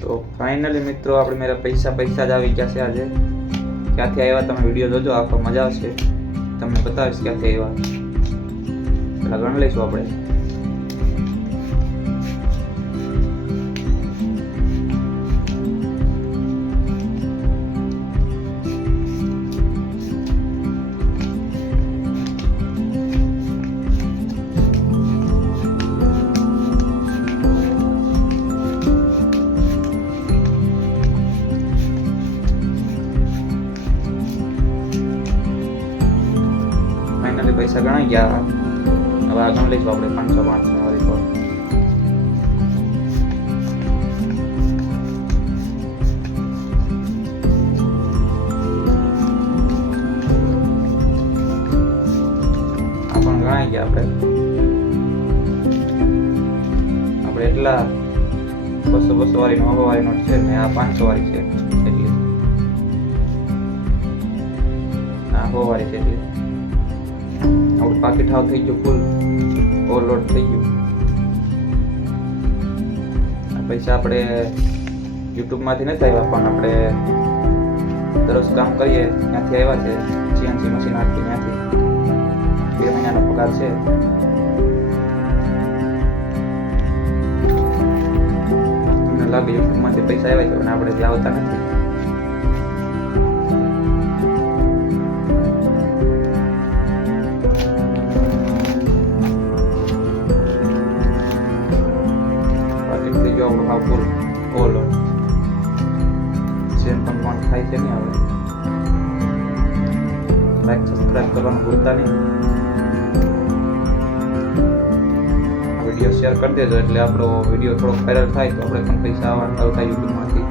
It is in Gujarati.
તો ફાઇનલી મિત્રો આપણે મેરા પૈસા પૈસા જ આવી ગયા છે આજે. ક્યાંથી આવ્યા તમે વીડિયો જોજો, આખો મજા આવશે. તમને બતાવીશ ક્યાંથી આવ્યા. પેલા ગણ લઈશું આપણે. પૈસા ગણાઈ ગયા હવે આ લઈશું આપણે પાંચસો પાંચસો વાળી પર પણ ગણાઈ ગયા આપણે. આપણે એટલા બસો બસો વાળી નવો વાળી નોટ છે ને આ પાંચસો વાળી છે, એટલી. આ સો વાળી છે એટલી. આપણું પાકીટ હાવ થઈ ગયું ફૂલ ઓવરલોડ થઈ ગયું. આ પૈસા આપણે યુટ્યુબમાંથી નથી આવ્યા, પણ આપણે દરરોજ કામ કરીએ, ત્યાંથી આવ્યા છે. સીએનસી મશીન હાથથી ત્યાંથી. બે મહિનાનો પગાર છે. લાગે યુટ્યુબમાંથી પૈસા આવ્યા છે, પણ આપણે ત્યાં આવતા નથી. ગયો આપણો ભાવ પૂરો ઓવરલોડ જેમ પણ પણ થાય છે ને હવે. લાઈક સબસ્ક્રાઈબ કરવાનું ભૂલતા નહીં. વીડિયો શેર કરી દેજો એટલે આપણો વીડિયો થોડો વાયરલ થાય તો આપણે પણ પૈસા થાય યુટ્યુબમાંથી